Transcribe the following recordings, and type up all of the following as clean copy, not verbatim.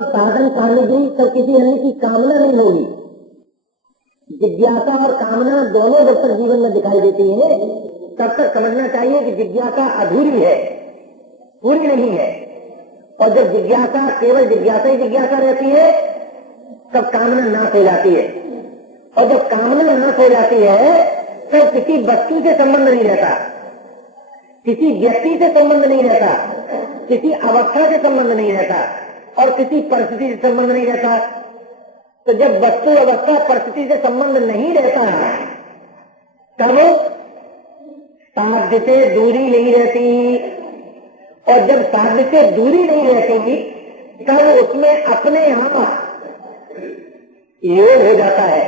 साधन सामग्री तो किसी अन्य की कामना नहीं होगी। जिज्ञासा और कामना दोनों जब तक जीवन में दिखाई देती है तब तक समझना चाहिए कि जिज्ञासा अधूरी है, पूरी नहीं है। और जब जिज्ञासा केवल जिज्ञासा ही जिज्ञासा रहती है तब कामना नाश हो जाती है। और जब कामना नाश हो जाती है तब किसी वस्तु से संबंध नहीं रहता, किसी व्यक्ति से संबंध नहीं रहता, किसी अवस्था से संबंध नहीं रहता और किसी परिस्थिति से संबंध नहीं रहता। तो जब वस्तु अवस्था परिस्थिति से संबंध नहीं रहता तब साध्य से दूरी नहीं रहती। और जब साध्य से दूरी नहीं रहती तब उसमें अपने आप योग हो जाता है,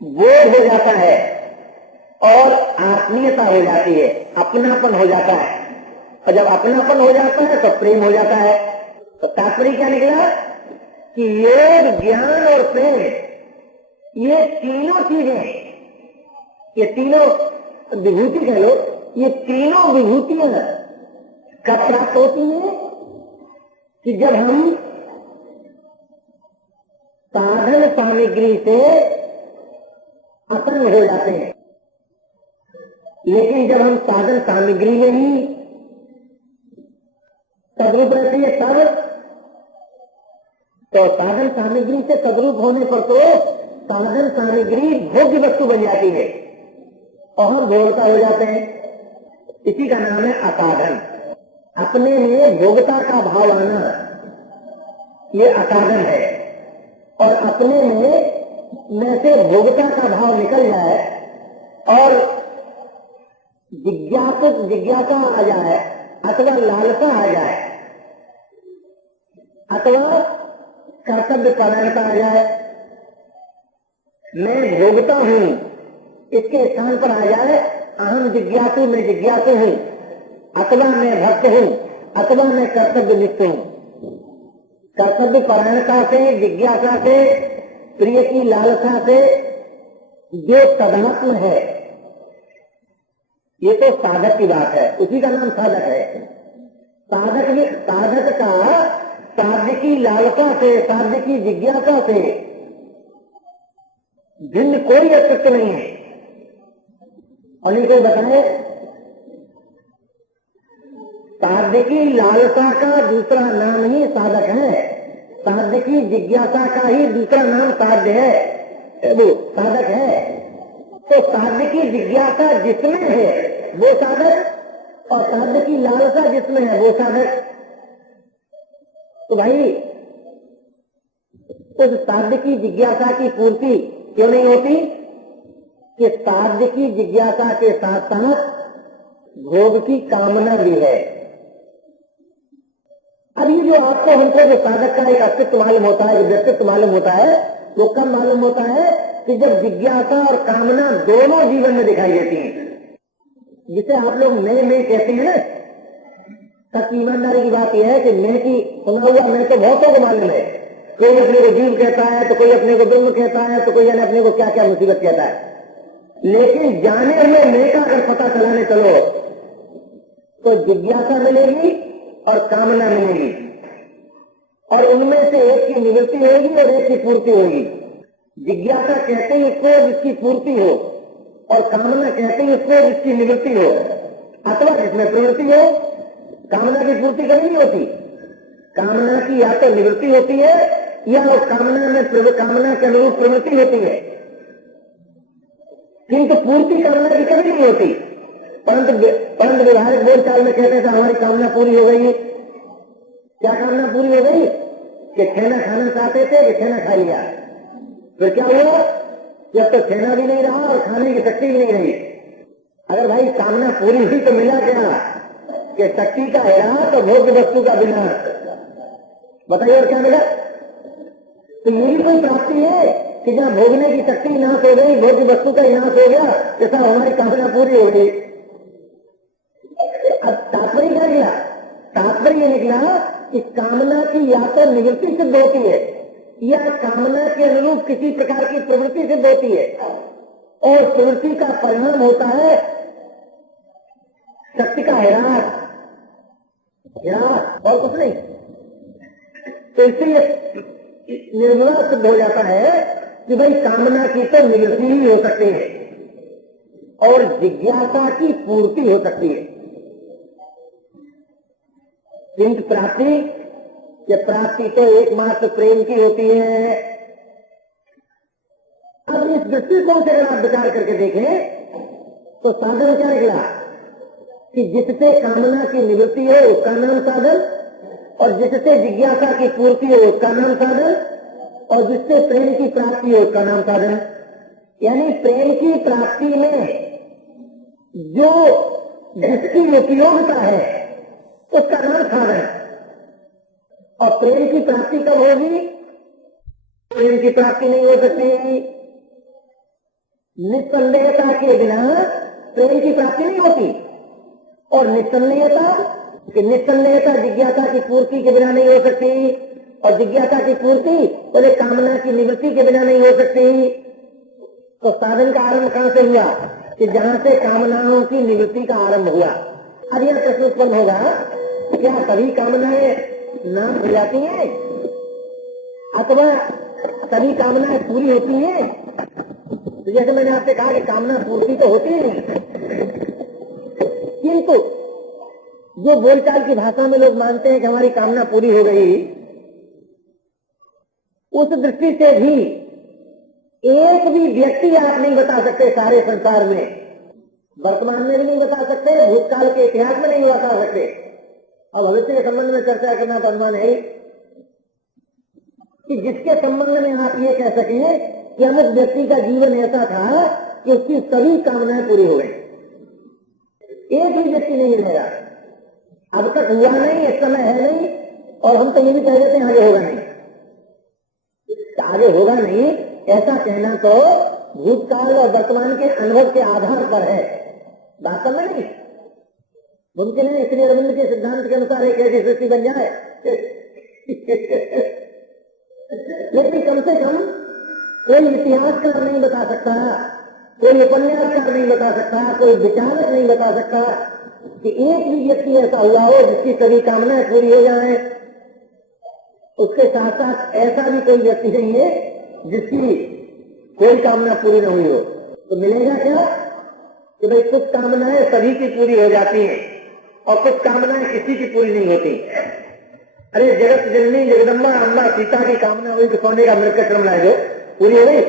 बोध हो जाता है और आत्मीयता हो जाती है, अपनापन हो जाता है। और जब अपनापन हो जाता है तो प्रेम हो जाता है। तो तात्पर्य क्या निकला कि योग, ज्ञान और प्रेम ये तीनों चीजें, ये तीनों विभूति कह लो, ये तीनों विभूतियां कब प्राप्त होती है कि जब हम साधन सामग्री से असंग हो जाते हैं। लेकिन जब हम साधन सामग्री में ही तद्रूप रहते हैं तब तो साधन सामग्री से तद्रूप होने पर तो साधन सामग्री भोग्य वस्तु बन जाती है और हम भोगता हो जाते हैं। इसी का नाम है असाधन। अपने में भोगता का भाव आना ये असाधन है। और अपने में से भोगता का भाव निकल जाए और जिज्ञासा आ जाए अथवा लालसा आ जाए अथवा कर्तव्य परायणता आ जाए, मैं भोगता हूँ इसके स्थान पर आ जाए अहम जिज्ञासु, मैं जिज्ञासु हूँ, अथवा मैं भक्त हूँ, अथवा मैं कर्तव्य निष्ठ हूँ। कर्तव्य परायणता से, जिज्ञासा से, प्रिय की लालसा से जो तदात्म है ये तो साधक की बात है, उसी का नाम साधक है। साधक का साध्य की लालसा से, साध्य की जिज्ञासा से भिन्न कोई अस्तित्व नहीं है। और इनको बताए साध्य की लालसा का दूसरा नाम ही साधक है, साध्य की जिज्ञासा का ही दूसरा नाम साध्य है, वो साधक है। तो साध्य की जिज्ञासा जिसमें है वो साधक और साध्य की लालसा जिसमें है वो साधक। तो भाई उस साध्य की जिज्ञासा की पूर्ति क्यों नहीं होती कि साध्य की जिज्ञासा के साथ साथ भोग की कामना भी है। अब ये जो आपको हमको जो साधक का एक अस्तित्व मालूम होता है, व्यक्तित्व मालूम होता है, वो कब मालूम होता है कि जब जिज्ञासा और कामना दोनों जीवन में दिखाई देती हैं। जिसे आप लोग मैं कहते हैं ना, सच्ची ईमानदारी की बात यह है कि मैं की सुना हुआ मैं तो बहुतों को मालूम है। कोई अपने को जीव कहता है तो कोई अपने को ब्रह्म कहता है तो कोई अपने को क्या क्या मुसीबत कहता है। लेकिन जाने में मैं का अगर पता चलाने चलो तो जिज्ञासा मिलेगी और कामना मिलेगी और उनमें से एक की निवृत्ति होगी और एक की पूर्ति होगी। जिज्ञासा कहते हैं इसको जिसकी पूर्ति हो और कामना कहते हैं इसको जिसकी निवृत्ति हो, अथवा जिसमें प्रवृत्ति हो। कामना की पूर्ति कभी नहीं होती, कामना की या तो निवृत्ति होती है या कामना के अनुरूप प्रवृत्ति होती है, किंतु पूर्ति कामना की कभी नहीं होती। परंतु व्यवहारिक बोलचाल में कहते थे हमारी कामना पूरी हो गई। क्या कामना पूरी हो गई कि खाना खाना चाहते थे कि खाना खा लिया। फिर क्या हुआ, जब तो खाना भी नहीं रहा और खाने की शक्ति भी नहीं रही। अगर भाई कामना पूरी हुई तो मिला क्या कि शक्ति का हैरान तो भोग्य वस्तु का बिना। बताइए और क्या मिला। तो यही कोई प्राप्ति है कि जहाँ भोगने की शक्ति नाश हो गई, भोग्य वस्तु का नाश हो गया, जैसा हमारी कामना पूरी हो गई। अब तात्पर्य क्या निकला, तात्पर्य निकला कि कामना की या तो निवृत्ति सिद्ध होती है या कामना के अनुरूप किसी प्रकार की प्रवृत्ति सिद्ध होती है और प्रवृत्ति का परिणाम होता है शक्ति का हैरान और कुछ नहीं। तो इससे ये निर्मला सिद्ध हो जाता है कि भाई कामना की तो निवृत्ति ही हो सकती है और जिज्ञासा की पूर्ति हो सकती है। किंतु प्राप्ति, ये प्राप्ति तो एकमात्र प्रेम की होती है। अब इस दृष्टिकोण से अगर आप विचार करके देखें तो साधन क्या निकला कि जिससे कामना की निवृत्ति हो उसका नाम साधन, और जिससे जिज्ञासा की पूर्ति हो उसका नाम साधन, और जिससे प्रेम की प्राप्ति हो उसका नाम साधन। यानी प्रेम की प्राप्ति में जो जिसकी उपयोगिता है उसका नाम साधन। और प्रेम की प्राप्ति कब होगी? प्रेम की प्राप्ति नहीं हो सकती। निस्संदेहता के बिना प्रेम की प्राप्ति नहीं होती, और निस्संदेहता जिज्ञासा की पूर्ति के बिना नहीं हो सकती, और जिज्ञासा की पूर्ति पहले कामना की निवृत्ति के बिना नहीं हो सकती। तो साधन का आरंभ कहां से हुआ? कि जहां से कामनाओं की निवृत्ति का आरंभ हुआ। अब यह प्रश्न उत्पन्न होगा, क्या सभी कामनाएं नाश हो जाती हैं अथवा सभी कामनाएं पूरी होती हैं? तो जैसे मैंने आपसे कहा कि कामना पूर्ति तो होती ही नहीं, किंतु जो बोलचाल की भाषा में लोग मानते हैं कि हमारी कामना पूरी हो गई, उस दृष्टि से भी एक भी व्यक्ति आप नहीं बता सकते सारे संसार में, वर्तमान में भी नहीं बता सकते, भूतकाल के इतिहास में नहीं बता सकते, और भविष्य के संबंध में चर्चा करना तो अनुमान है कि जिसके संबंध में आप ये कह सकें कि अमुक व्यक्ति का जीवन ऐसा था कि उसकी सभी कामनाएं पूरी हो गई। एक भी व्यक्ति नहीं रहेगा, अब तक हुआ नहीं, इस समय है नहीं, और हम तो ये भी कह देते हैं आगे होगा नहीं। आगे होगा नहीं ऐसा कहना तो भूतकाल और वर्तमान के अनुभव के आधार पर है, वास्तव में नहीं मुमकिन है। इसलिए अरविंद के सिद्धांत के अनुसार एक ऐसी सृष्टि बन जाए लेकिन कम से कम कोई इतिहासकार नहीं बता सकता, कोई उपन्यासकार नहीं बता सकता, कोई विचारक नहीं बता सकता कि एक भी व्यक्ति ऐसा हुआ हो जिसकी सभी कामनाएं पूरी हो जाए। उसके साथ साथ ऐसा भी कोई व्यक्ति नहीं है जिसकी कोई कामना पूरी न हुई हो। तो मिलेगा क्या कि भाई कुछ कामनाएं सभी की पूरी हो जाती हैं और कुछ कामनाएं किसी की पूरी नहीं होती। अरे जगत जननी जगदम्बा अम्बा सीता की कामना हुई तो सोने का मृतक्रम लाए दो, पूरी हो गई?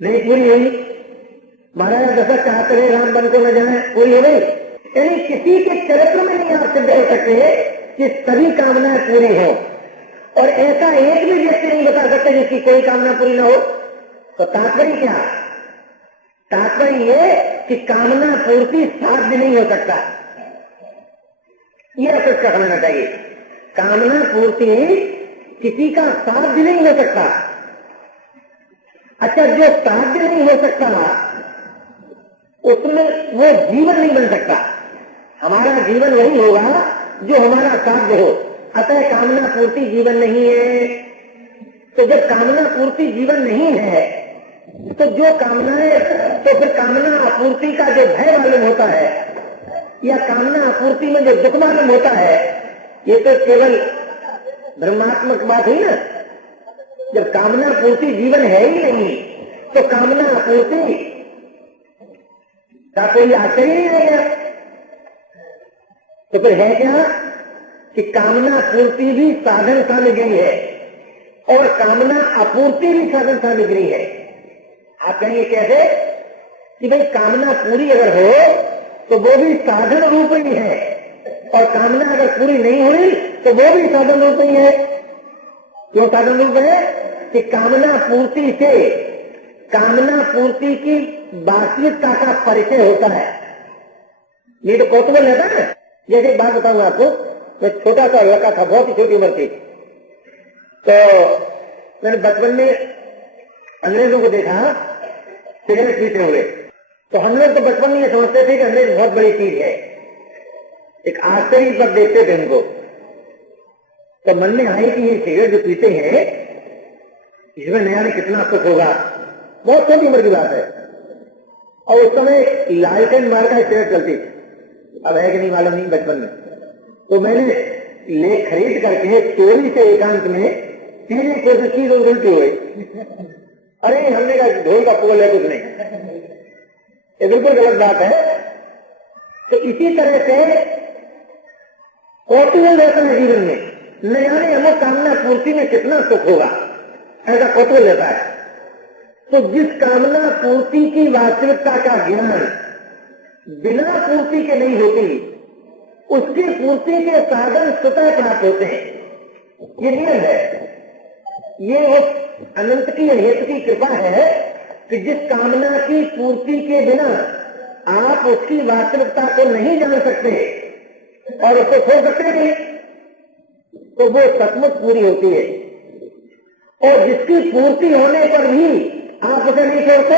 नहीं पूरी हुई। महाराजा दशरथ चाहते रहे राम बन को न जाए, पूरी हो गई? यानी किसी के चरित्र में नहीं आप सिद्ध हो सकते कि सभी कामनाएं पूरी हो, और ऐसा एक भी व्यक्ति नहीं बता सकते जिसकी कोई कामना पूरी न हो। तो तात्पर्य क्या? तात्पर्य ये कि कामना पूर्ति साध्य नहीं हो सकता, यह कुछ समझना चाहिए। कामना पूर्ति किसी का साध्य नहीं हो सकता। अच्छा, जो साध्य नहीं हो सकता उसमें वो जीवन नहीं बन सकता। हमारा जीवन वही होगा जो हमारा साध्य हो। अतः कामना पूर्ति जीवन नहीं है। तो जब कामना पूर्ति जीवन नहीं है तो जो कामनाएं, तो फिर कामना आपूर्ति का जो भय मालूम होता है या कामना आपूर्ति में जो दुख मालूम होता है, ये तो केवल ब्रह्मात्मक बात हुई ना। जब कामना पूर्ति जीवन है ही नहीं तो कामना आपूर्ति का कोई आश्चर्य नहीं रहेगा। तो फिर है क्या कि कामना पूर्ति भी साधन सामग्री है और कामना आपूर्ति भी साधन सामग्री है। आप कहेंगे कैसे? कि भाई कामना पूरी अगर हो तो वो भी साधन रूप ही है, और कामना अगर पूरी नहीं हुई तो वो भी साधन रूप ही है। क्यों साधन रूप है? कि कामना पूर्ति से कामना पूर्ति की वास्तविकता का परिचय होता है। ये तो कौतूहल रहता है। जैसे एक बात बताऊंगा आपको, मैं छोटा सा लड़का था, बहुत ही छोटी उम्र थी, तो मैंने बचपन में अंग्रेजों को देखा सिगरेट पीते हुए। तो हम लोग तो बचपन में ये समझते थे कि अंग्रेज बहुत बड़ी चीज है, एक आश्चर्य पर देखते थे उनको। तो मन में आई कि ये सिगरेट जो पीते हैं इसमें नया में कितना सुख होगा। बहुत छोटी उम्र की बात है। और उस समय लालटेन मार का सिगरेट चलती थी, अब है कि नहीं मालूम नहीं, बचपन में। तो मैंने ले खरीद करके चोरी से एकांत में पीने की कोशिश की तो उल्टी हुई। अरे हमने कहा ढोल का पोल है, कुछ नहीं, ये बिल्कुल गलत बात है। तो इसी तरह से कौतूहल रहता है जीवन में, न जाने हमें कामना पूर्ति में कितना सुख होगा, ऐसा कौतूहल रहता है। तो जिस कामना पूर्ति की वास्तविकता का ज्ञान बिना पूर्ति के नहीं होती, उसकी पूर्ति के साधन स्वतः प्राप्त होते हैं। ये नियम है, ये उस अनंत की हेतु की कृपा है कि जिस कामना की पूर्ति के बिना आप उसकी वास्तविकता को नहीं जान सकते और उसको छोड़ सकते नहीं, तो वो सचमुच पूरी होती है। और जिसकी पूर्ति होने पर भी आप उसे नहीं छोड़ते,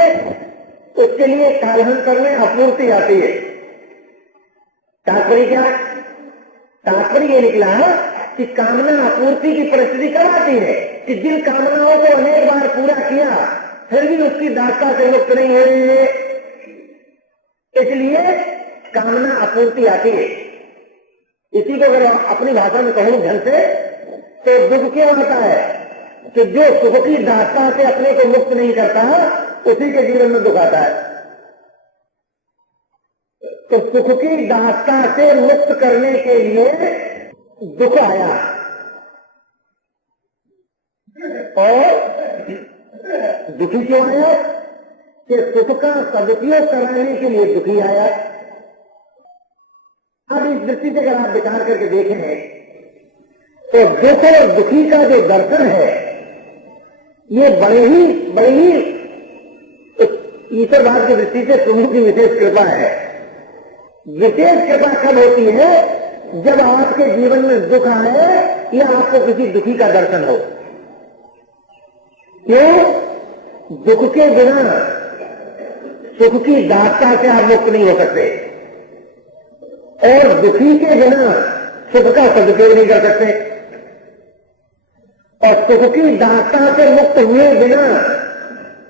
उसके लिए कालांतर में अपूर्ति आती है। तात्पर्य क्या? तात्पर्य ये निकला कि कामना अपूर्ति की परिस्थिति कब आती है कि जिन कामनाओं को अनेक बार पूरा किया फिर भी उसकी दास्ता से मुक्त नहीं हो रही है, इसलिए कामना अपूर्ति आती है। इसी को अगर अपनी भाषा में कहूं ढंग से, तो दुख क्या होता है कि जो सुख की दास्ता से अपने को मुक्त नहीं करता उसी के जीवन में दुख आता है। तो सुख की दास्ता से मुक्त करने के लिए दुख आया, और दुखी क्यों आया कि सुख का सदुपयोग कराने के लिए दुखी आया। अब इस दृष्टि से अगर आप विचार करके देखें तो दुख और दुखी का जो दर्शन है ये बड़े ही ईश्वरवाद की दृष्टि से प्रभु की विशेष कृपा है। विशेष कृपा कब होती है? जब आपके जीवन में दुख आए या आपको किसी दुखी का दर्शन हो। क्यों? दुख के बिना सुख की दास्ता से आप मुक्त नहीं हो सकते, और दुखी के बिना सुख का सदुपयोग नहीं कर सकते, और सुख की दास्ता से मुक्त हुए बिना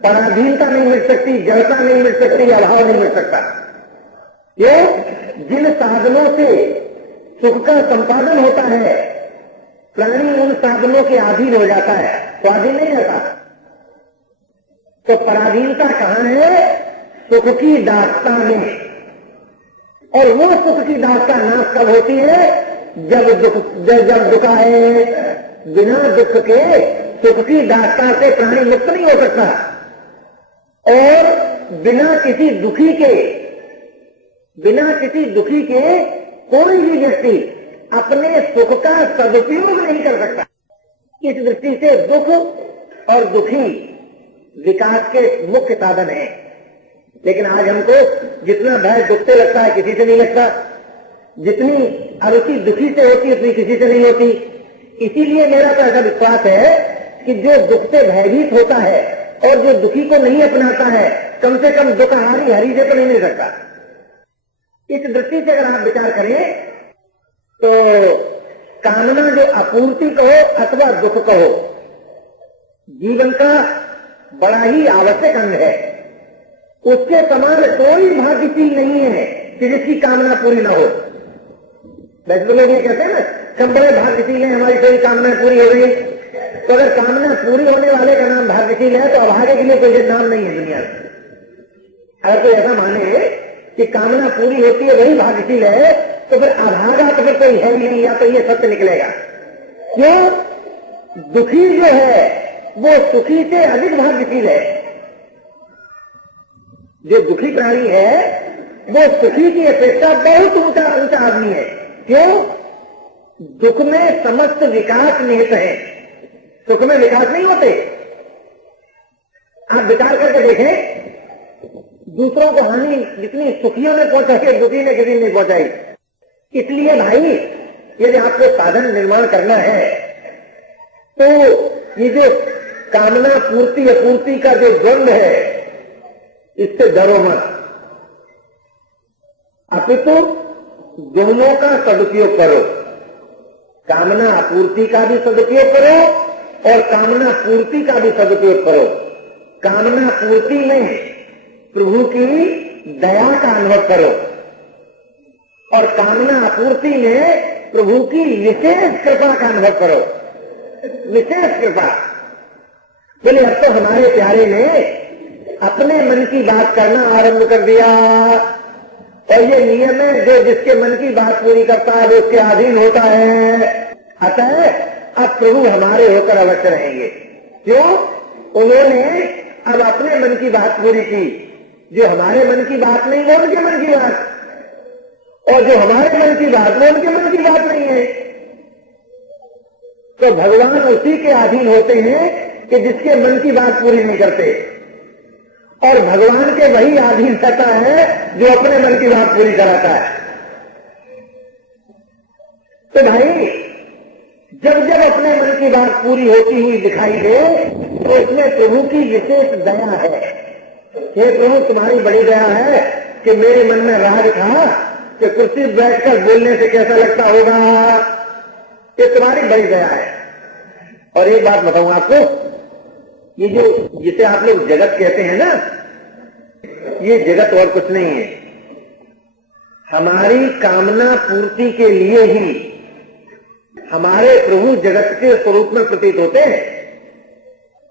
पराधीनता नहीं मिल सकती, जड़ता नहीं मिल सकती, अभाव नहीं मिल सकता। ये जिन साधनों से सुख का संपादन होता है, प्राणी उन साधनों के अधीन हो जाता है, स्वाधीन नहीं रहता। तो पराधीनता कहां है? सुख की दास्ता में। और वो सुख की दास्ता नाश कब होती है? जब दुख आए। बिना दुख के सुख की दास्ता से प्राणी मुक्त नहीं हो सकता, और बिना किसी दुखी के कोई भी व्यक्ति अपने सुख का सदुपयोग नहीं कर सकता। इस दृष्टि से दुख और दुखी विकास के मुख्य साधन हैं। लेकिन आज हमको जितना भय दुख से लगता है किसी से नहीं लगता, जितनी अरुचि दुखी से होती है उतनी किसी से नहीं होती। इसीलिए मेरा तो ऐसा विश्वास है कि जो दुख से भयभीत होता है और जो दुखी को नहीं अपनाता है, कम से कम दुख हरी से तो नहीं मिल सकता। इस दृष्टि से अगर आप विचार करें तो कामना जो अपूर्ति कहो अथवा दुख कहो, जीवन का बड़ा ही आवश्यक अंग है। उसके समान कोई भाग्यशील नहीं है कि जिसकी कामना पूरी ना हो। वैसे तो लोग ये कहते हैं ना, हम बड़े भाग्यशील हैं, हमारी कोई कामना पूरी हो गई। तो अगर कामना पूरी होने वाले का नाम भाग्यशील है तो अभागे के लिए कोई नाम नहीं है दुनिया में। अगर कोई ऐसा माने कि कामना पूरी होती है वही भाग्यशील है, तो फिर अभागा तो फिर कोई है ही नहीं, या तो ये सत्य निकलेगा। क्यों? दुखी जो है वो सुखी से अधिक भाग्यशील है। जो दुखी प्राणी है वो सुखी की अपेक्षा बहुत ऊंचा आदमी है। क्यों? दुख में समस्त विकास निहित है, सुख में विकास नहीं होते। आप विचार करके देखें, दूसरों को हानि जितनी सुखियों ने पहुंचाई दुखी ने किसी नहीं पहुंचाई। इसलिए भाई यदि आपको साधन निर्माण करना है तो ये जो कामना पूर्ति अपूर्ति का जो द्वंद्व है इससे डरो मत, अपितु दोनों का सदुपयोग करो। कामना आपूर्ति का भी सदुपयोग करो और कामना पूर्ति का भी सदुपयोग करो। कामना पूर्ति में प्रभु की दया का अनुभव करो और कामना आपूर्ति में प्रभु की विशेष कृपा का अनुभव करो, विशेष कृपा। बोले अब तो हमारे प्यारे ने अपने मन की बात करना आरंभ कर दिया, और ये नियम है जो जिसके मन की बात पूरी करता है वो उसके अधीन होता है। अतः अब प्रभु हमारे होकर अवश्य रहेंगे। क्यों? उन्होंने अब अपने मन की बात पूरी की। जो हमारे मन की बात नहीं वो उनके मन की बात, और जो हमारे मन की बात वो उनके मन की बात नहीं है। तो भगवान उसी के अधीन होते हैं कि जिसके मन की बात पूरी नहीं करते, और भगवान के वही अधीन रहता है जो अपने मन की बात पूरी कराता है। तो भाई जब जब अपने मन की बात पूरी होती हुई दिखाई दे तो उसमें प्रभु की विशेष दया है। हे प्रभु तुम्हारी बड़ी दया है कि मेरे मन में राग था कि कुर्सी बैठकर बोलने से कैसा लगता होगा, ये तुम्हारी बड़ी दया है। और एक बात बताऊं आपको, ये जो जिसे आप लोग जगत कहते हैं ना, ये जगत और कुछ नहीं है। हमारी कामना पूर्ति के लिए ही हमारे प्रभु जगत के स्वरूप में प्रतीत होते हैं।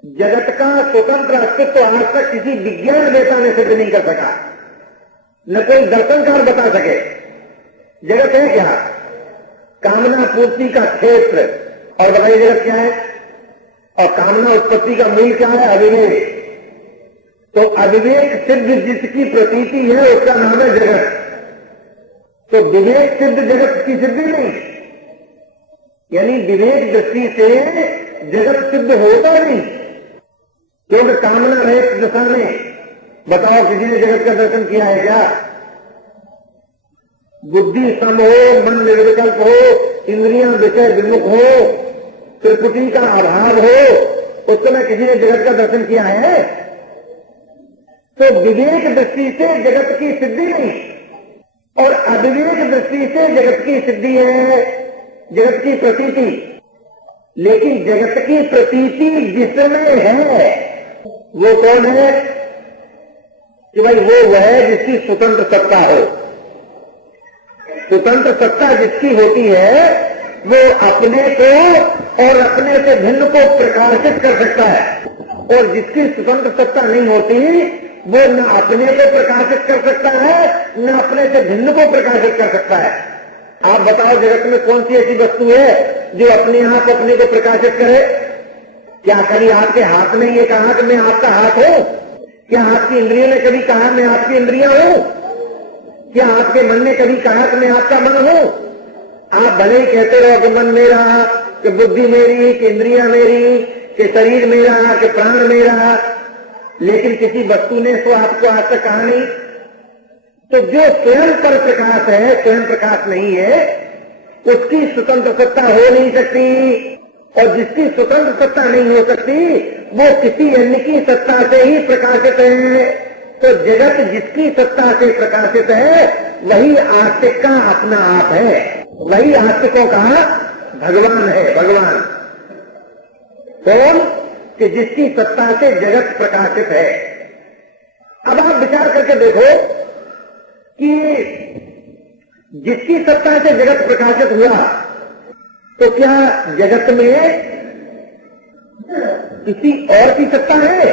जगत का स्वतंत्र अस्तित्व आज तक किसी विज्ञान वेता ने सिद्ध नहीं कर सका, न कोई दर्शनकार बता सके। जगत है क्या? कामना पूर्ति का क्षेत्र। और बताइए जगत क्या है? और कामना उत्पत्ति का मूल क्या है? अविवेक। तो अविवेक सिद्ध जिसकी प्रतीति है उसका नाम है जगत। तो विवेक सिद्ध जगत की सिद्धि नहीं, यानी विवेक दृष्टि से जगत सिद्ध होता नहीं। क्योंकि कामना रहित दशा में बताओ किसी ने जगत का दर्शन किया है क्या? बुद्धि सम हो, मन निर्विकल्प हो, इंद्रियां विषय विमुख हो, त्रिपुटी का अभाव हो, उस समय किसी ने जगत का दर्शन किया है? तो विवेक दृष्टि से जगत की सिद्धि नहीं, और अविवेक दृष्टि से जगत की सिद्धि है, जगत की प्रतीति। लेकिन जगत की प्रतीति जिसमें है वो कौन है? कि भाई वो है जिसकी स्वतंत्र सत्ता हो। स्वतंत्र सत्ता जिसकी होती है वो अपने को और अपने से भिन्न को प्रकाशित कर सकता है, और जिसकी स्वतंत्र सत्ता नहीं होती वो न अपने को प्रकाशित कर सकता है न अपने से भिन्न को प्रकाशित कर सकता है। आप बताओ जगत में कौन सी ऐसी वस्तु है जो अपने आप अपने को प्रकाशित करे? क्या कभी आपके हाथ में ये कहा कि मैं आपका हाथ हूं? क्या आपकी इंद्रियों ने कभी कहा मैं आपकी इंद्रियां हूं? क्या आपके मन ने कभी कहा कि मैं आपका मन हूं? आप भले ही कहते रहो कि मन मेरा, कि बुद्धि मेरी, कि इंद्रियां मेरी, कि शरीर मेरा, कि प्राण मेरा, लेकिन किसी वस्तु ने तो आपको आज तक कहा नहीं। तो जो स्वयं पर प्रकाश है, स्वयं प्रकाश नहीं है, उसकी स्वतंत्र सत्ता हो नहीं सकती, और जिसकी स्वतंत्र सत्ता नहीं हो सकती वो किसी अन्य की सत्ता से ही प्रकाशित है। तो जगत जिसकी सत्ता से प्रकाशित है वही आस्तिक का अपना आप है, वही आस्तिकों का भगवान है। भगवान कौन? कि जिसकी सत्ता से जगत प्रकाशित है। अब आप विचार करके देखो कि जिसकी सत्ता से जगत प्रकाशित हुआ तो क्या जगत में किसी और की सत्ता है?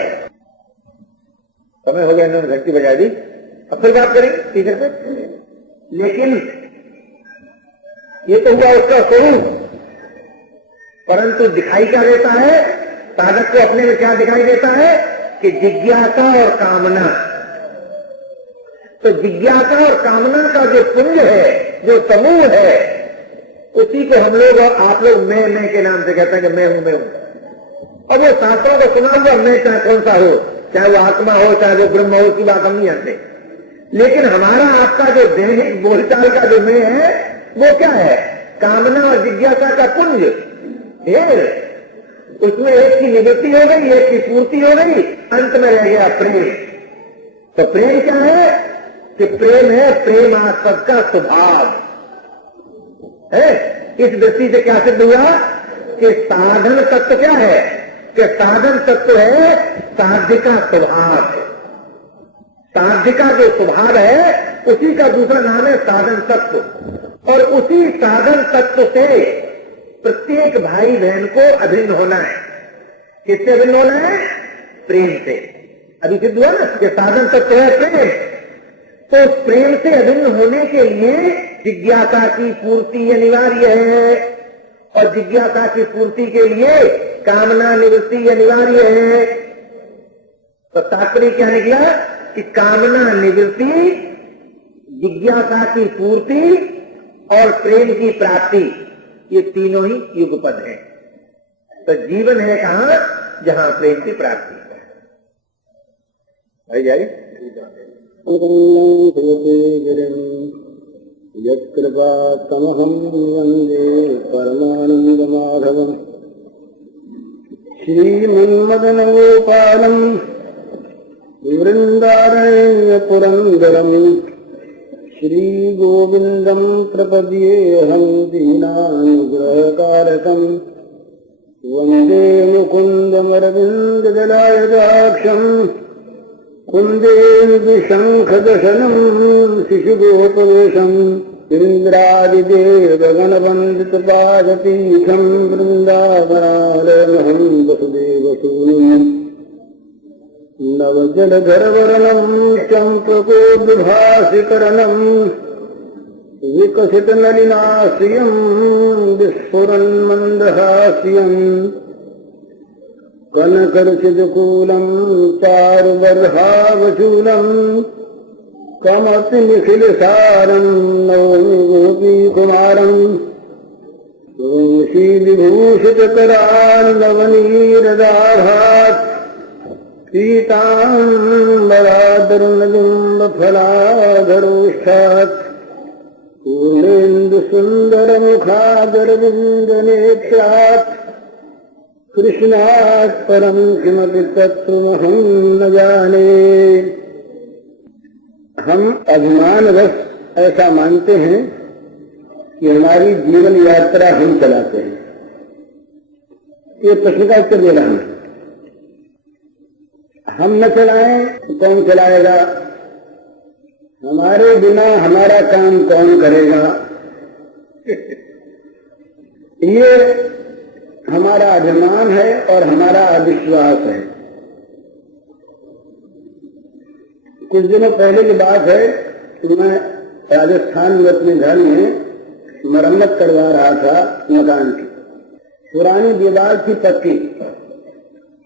समय हो गया, इन्होंने घंटी बजा दी, अब फिर बात करेंगे ठीक है। लेकिन ये तो हुआ उसका स्वरूप, परंतु दिखाई क्या देता है? साधक को अपने में क्या दिखाई देता है? कि जिज्ञासा और कामना। तो जिज्ञासा और कामना का जो पुंज है, जो समूह है, उसी को हम लोग और आप लोग मैं के नाम से कहते हैं कि मैं हूं, मैं हूं। अब वो शास्त्रों को सुना हुआ मैं चाहे कौन सा हो, चाहे वो आत्मा हो, चाहे वो ब्रह्म हो, उसकी बात हम नहीं जानते। लेकिन हमारा आपका जो दैनिक बोलचाल का जो मैं है वो क्या है? कामना और जिज्ञासा का पुंज है। उसमें एक की निवृत्ति हो गई, एक की पूर्ति हो गई, अंत में रह गया प्रेम। तो प्रेम क्या है? कि प्रेम है प्रेमास्पद का स्वभाव है। इस दृष्टि से क्या सिद्ध हुआ कि साधन तत्व क्या है? कि साधन तत्व है साध्य का स्वभाव। साध्य का जो स्वभाव है उसी का दूसरा नाम है साधन तत्व। और उसी साधन तत्व से प्रत्येक भाई बहन को अभिन्न होना है। किससे अभिन्न होना है? प्रेम से। अभी सिद्ध हुआ ना कि साधन तत्व है प्रेम। तो उस प्रेम से अभिन्न होने के लिए जिज्ञासा की पूर्ति अनिवार्य है, और जिज्ञासा की पूर्ति के लिए कामना निवृत्ति अनिवार्य है। तो तात्पर्य क्या निकला कि कामना निवृत्ति, जिज्ञासा की पूर्ति और प्रेम की प्राप्ति, ये तीनों ही युगपद हैं। तो जीवन है कहां? जहां प्रेम की प्राप्ति है। यत्कृपा तमहं वन्दे परमानंद माधवम् श्रीमन्मदन गोपालम् वृन्दारण्य पुरन्दरम् श्रीगोविन्दं प्रपद्येऽहं दीनानुग्रहकारकम् वन्दे मुकुन्दमरविन्ददलायदाक्षम् कुन्देन्दुशङ्खदशनम् शिशुगोपवेशम् इन्द्रादिदेवगणवन्दितपादपीठम् वृन्दावनालयमहं वसुदेवसूनुम् नवजलधरवर्णम् चम्पकोद्भासिकरणम् विकसितनलिनाश्रियम् विस्फुरन्मन्दहास्यम् कनकरचिदकूलम् चारुबर्हावचूलम् कमपि निखिलसारम् नौमि गोपीकुमारम् वंशीविभूषितकरान्नवनीरदाभात् पीताम्बरादरुणजुम्बफलाधरोष्ठात् पूर्णेन्दुसुन्दरमुखादरविन्दनेत्रात् कृष्णात् परम किमपि तत्त्वमहं न जाने। हम अभिमानवश ऐसा मानते हैं कि हमारी जीवन यात्रा हम चलाते हैं। ये प्रश्न का उत्तर दे रहा हूं। हम न चलाएं तो कौन चलाएगा? हमारे बिना हमारा काम कौन करेगा? ये हमारा अभिमान है और हमारा अविश्वास है। कुछ दिनों पहले की बात है कि मैं राजस्थान में अपने घर में मरम्मत करवा रहा था मकान की। पुरानी दीवार थी पक्की,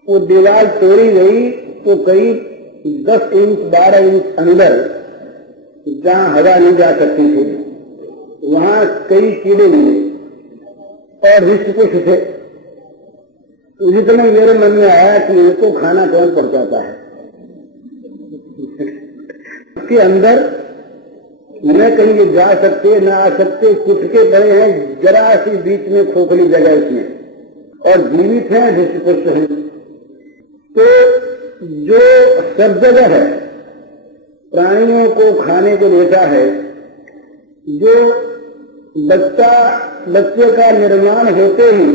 वो दीवार तोड़ी गई तो करीब 10 इंच 12 इंच अंदर, जहां हवा नहीं जा सकती थी, वहां कई कीड़े मिले और हिस्स थे। उसी समय मेरे मन में आया कि इनको खाना कौन पहुंचाता है। उसके अंदर न कहीं ये जा सकते न आ सकते, कुटके पड़े हैं, जरा सी बीच में खोखली जगह इसमें, और जीवित हैं, हिस्स हैं। तो जो सब जगह है प्राणियों को खाने को देता है, जो बच्चे का निर्माण होते ही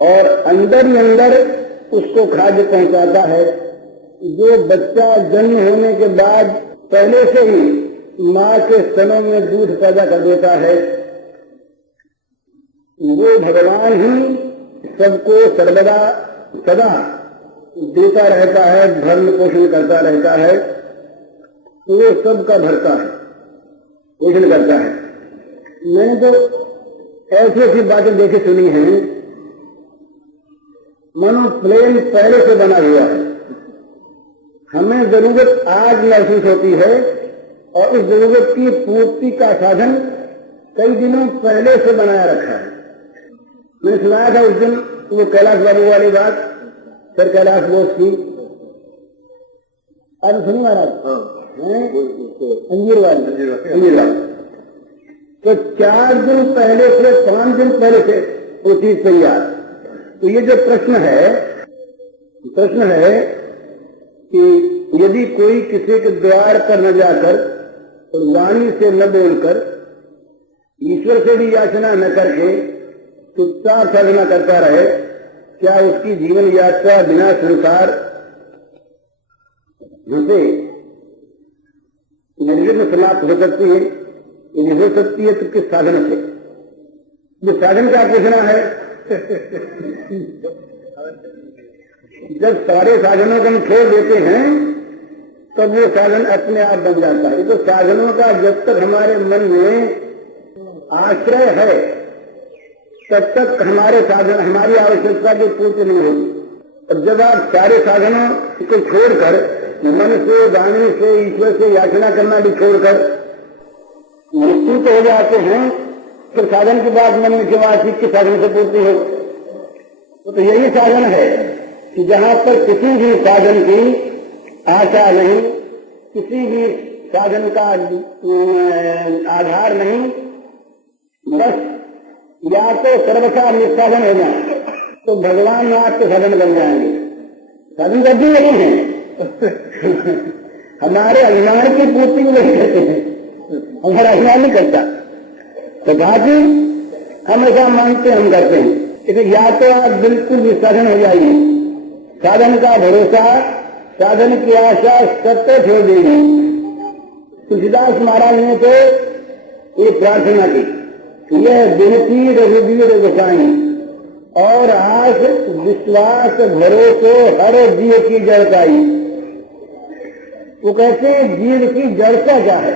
और अंदर ही अंदर उसको खाद्य पहुंचाता है, जो बच्चा जन्म होने के बाद पहले से ही मां के स्तनों में दूध पैदा कर देता है, वो भगवान ही सबको सर्वदा सदा देता रहता है, भरण पोषण करता रहता है। तो वो सबका भरता है, पोषण करता है। मैंने तो ऐसी ऐसी बातें देखी सुनी हैं, मनो प्लेन पहले से बना हुआ है, हमें जरूरत आज महसूस होती है और उस जरूरत की पूर्ति का साधन कई दिनों पहले से बनाया रखा है। मैंने सुनाया था उस दिन वो कैलाश बाबू वाली बात, सर कैलाश बोस की, आज सुनी महाराज? अंजीर वाली। तो 4 दिन पहले से 5 दिन पहले से वो चीज तैयार। तो ये जो प्रश्न है कि यदि कोई किसी के द्वार पर न जाकर और वाणी से न बोलकर, ईश्वर से भी याचना न करके चुपचाप साधना करता रहे, क्या उसकी जीवन यात्रा बिना संसार से निर्विघ्न समाप्त हो सकती है? यदि हो सकती है तो किस साधन से? जो साधन क्या पूछना है? जब सारे साधनों को हम छोड़ देते हैं तब वो साधन अपने आप बन जाता है। तो साधनों का जब तक हमारे मन में आश्रय है तब तक हमारे साधन हमारी आवश्यकता की पूर्ति नहीं होगी। और जब आप सारे साधनों को छोड़कर मन से, वाणी से, ईश्वर से याचना करना भी छोड़कर मृत्यु तो हो जाते हैं, फिर साधन के बाद मन में क्यों आशिक के साधन से पूर्ति हो? तो यही साधन है कि जहाँ पर किसी भी साधन की आशा नहीं, किसी भी साधन का आधार नहीं, बस या तो सर्वथा निष्साधन हो जाए तो भगवान आपके साधन बन जाएंगे। साधन करते नहीं है हमारे अभिमान की पूर्ति वही करते हैं, हमारा अभिमान नहीं करता। तो बाकी हम ऐसा मानते हम करते हैं। इसलिए या तो आप बिल्कुल विसाधन हो जाइए, साधन का भरोसा, साधन की आशा सत्य छोड़ देंगे। तुलसीदास महाराज ने तो ये प्रार्थना की, यह विनती रघुवीर गोसाई और आस विश्वास भरोसे हर जीव की जड़ताई। वो कहते हैं जीव की जड़ता क्या है?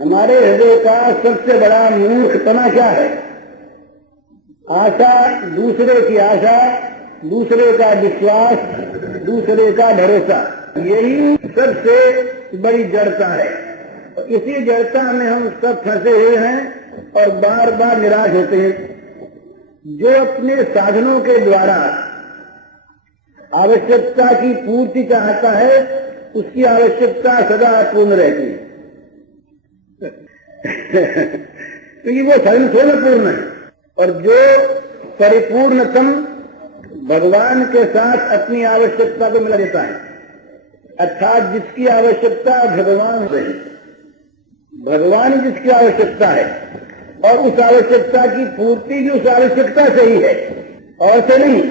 हमारे हृदय का सबसे बड़ा मूर्खपना क्या है? आशा, दूसरे की आशा, दूसरे का विश्वास, दूसरे का भरोसा, यही सबसे बड़ी जड़ता है। इसी जड़ता में हम सब फंसे हुए हैं और बार बार निराश होते हैं। जो अपने साधनों के द्वारा आवश्यकता की पूर्ति चाहता है उसकी आवश्यकता सदा अपूर्ण रहती है क्योंकि वो साधन स्वयं पूर्ण है। और जो परिपूर्णतम भगवान के साथ अपनी आवश्यकता को मिला देता है, अर्थात जिसकी आवश्यकता भगवान है, भगवान जिसकी आवश्यकता है और उस आवश्यकता की पूर्ति भी उस आवश्यकता से ही है और से नहीं,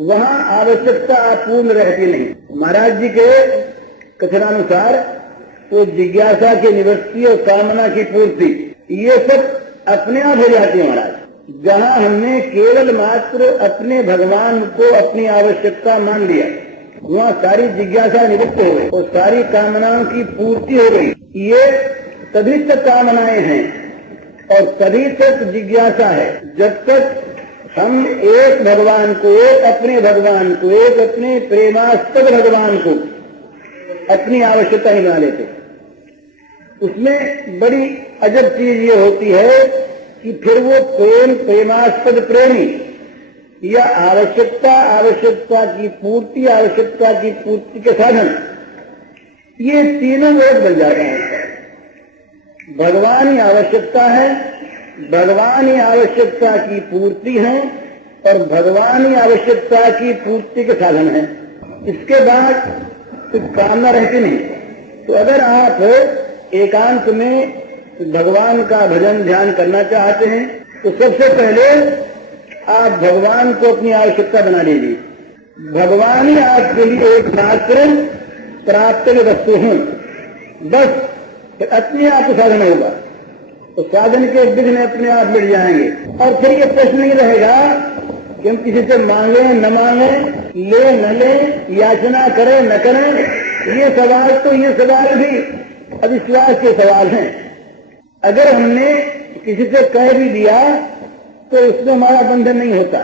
वहां आवश्यकता अपूर्ण रहती नहीं। महाराज जी के कथनानुसार तो जिज्ञासा की निवृत्ति और कामना की पूर्ति ये सब अपने आप हो जाती है। महाराज, जहां हमने केवल मात्र अपने भगवान को अपनी आवश्यकता मान लिया, वहां सारी जिज्ञासा निवृत्त हो गई और सारी कामनाओं की पूर्ति हो गई। ये तभी तक कामनाएं हैं और तभी तक जिज्ञासा है जब तक हम एक भगवान को, एक अपने भगवान को, एक अपने प्रेमास्पद भगवान को अपनी आवश्यकता ही बना लेते। उसमें बड़ी अजब चीज ये होती है कि फिर वो प्रेमास्पद प्रेमी या आवश्यकता की पूर्ति के साधन, ये तीनों एक बन जाते हैं। भगवान ही आवश्यकता है, भगवान ही आवश्यकता की पूर्ति है और भगवान ही आवश्यकता की पूर्ति के साधन है। इसके बाद कुछ कामना रहती नहीं। तो अगर आप एकांत में भगवान का भजन ध्यान करना चाहते हैं तो सबसे पहले आप भगवान को अपनी आवश्यकता बना लीजिए। भगवान ही आपके लिए एकमात्र प्राप्त वस्तु हैं, बस फिर अपने आप साधन होगा तो साधन के विघ्न अपने आप मिट जाएंगे। और फिर ये प्रश्न नहीं रहेगा कि हम किसी से मांगे न मांगे, ले न ले, याचना करें न करें। ये सवाल भी अविश्वास के सवाल हैं। अगर हमने किसी से कह भी दिया तो उसमें हमारा बंधन नहीं होता,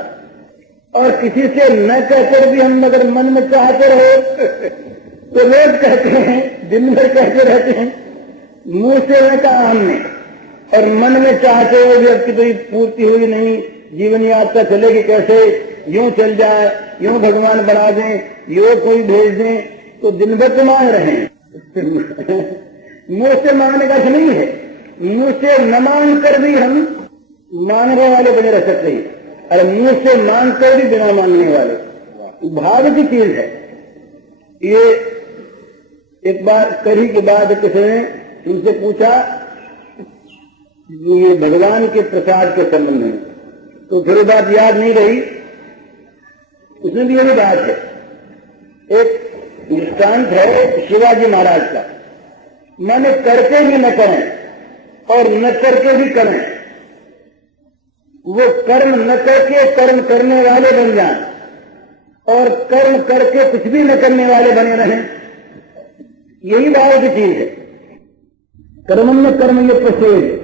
और किसी से न कहकर भी हम अगर मन में चाहते रहे तो रोज कहते हैं, दिन भर कहते रहते हैं, मुंह से न कहा हमने और मन में चाहते हुए भी अब की तो पूर्ति हुई नहीं, जीवन यात्रा चलेगी कैसे, यूं चल जाए, यूं भगवान बना दें, यूं कोई भेज दें, तो दिन भर तो मांग रहे हैं मुंह से मांगने का नहीं है। मुंह से न मांग कर भी हम मांगने वाले बने रह सकते हैं, और मुंह से मांग कर भी बिना मांगने वाले, भाव की चीज है ये। एक बार करी के बाद किसी ने उनसे पूछा ये भगवान के प्रसाद के संबंध में, तो फिर बात याद नहीं रही। उसमें भी यही बात है। एक दृष्टांत है शिवाजी महाराज का, मैंने करते भी न करें और न करके भी करें, वो कर्म न करके कर्म करने वाले बन जाएं और कर्म करके कुछ भी न करने वाले बने रहें। यही भाव की चीज है। कर्मण्य कर्म ये प्रसेद